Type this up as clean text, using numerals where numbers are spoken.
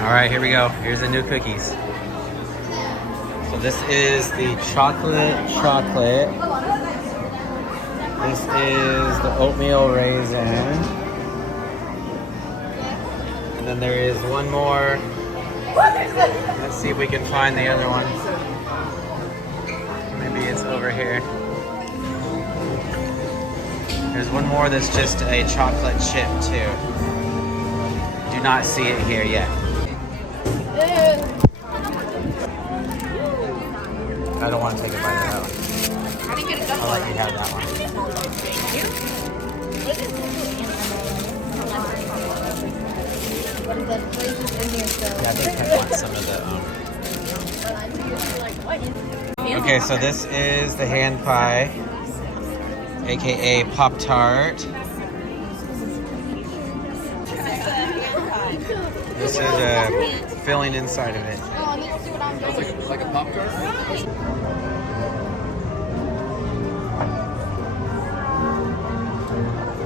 All right, here we go. Here's the new cookies. So this is the chocolate. This is the oatmeal raisin. And then there is one more. Let's see if we can find the other one. Maybe it's over here. There's one more that's just a chocolate chip too. Do not see it here yet. I don't want to take a bite of that one. I'll let you have that one. Yeah, I think I want some of the. Okay, so this is the hand pie, aka Pop-Tart. This is a filling inside of it. Like a Pop-Tart?